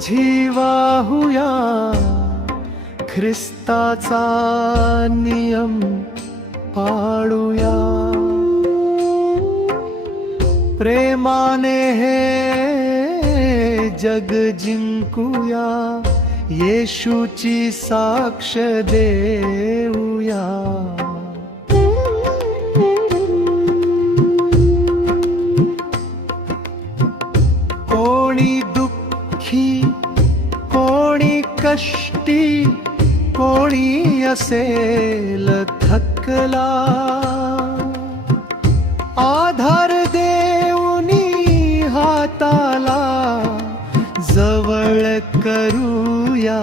ओझी वाहूया ख्रिस्ताचा नियम पाळूया, प्रेमाने हे जग जिंकूया, येशूची साक्ष देऊया. कोणी दुःखी, कोणी कष्टी, कोणी असेल थकला, आधार देऊनी हाताला जवळ करूया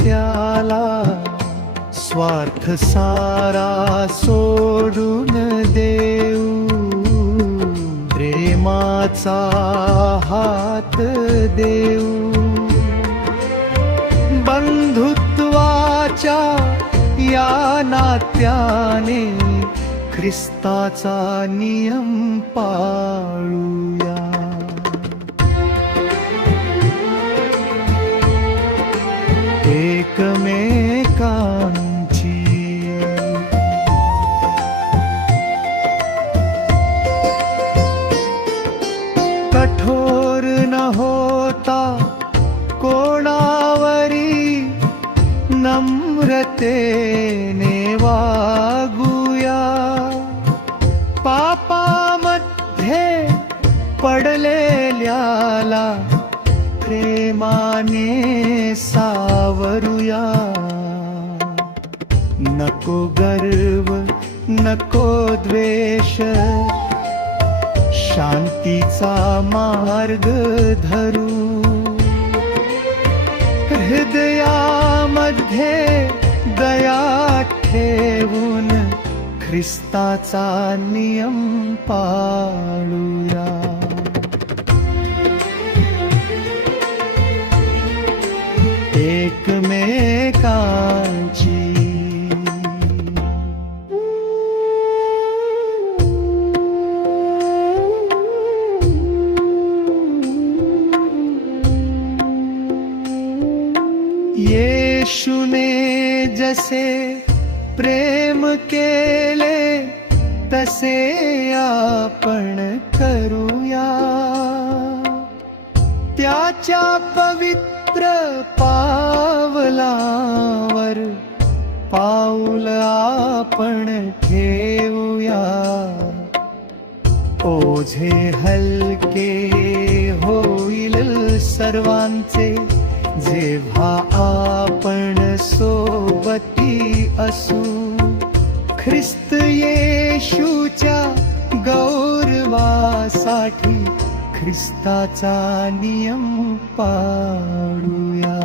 त्याला. स्वार्थ सारा सोडून देऊ, प्रेमाचा हात देऊ. बंधुत्वाच्या या नात्याने ख्रिस्ताचा नियम पाळूया. एकमेकांची कठोर न होता कोणावरी नम्रतेने वागूया. पापामध्ये पडलेल्याला प्रेमाने सावरूया. नको गर्व, नको द्वेष, शांतीचा मार्ग धरू. हृदयामध्ये दया ठेवून ख्रिस्ताचा नियम पाळूया. एकमेकांची येशूने जसे प्रेम केले तसे आपण करूया. त्याच्या पवित्र पावलावर पाऊल आपण ठेवूया. ओझे हलके होईल सर्वांचे जेव्हा आपण सोबती असू. ख्रिस्त येशूच्या गौरवासाठी ख्रिस्ताचा नियम पाळूया.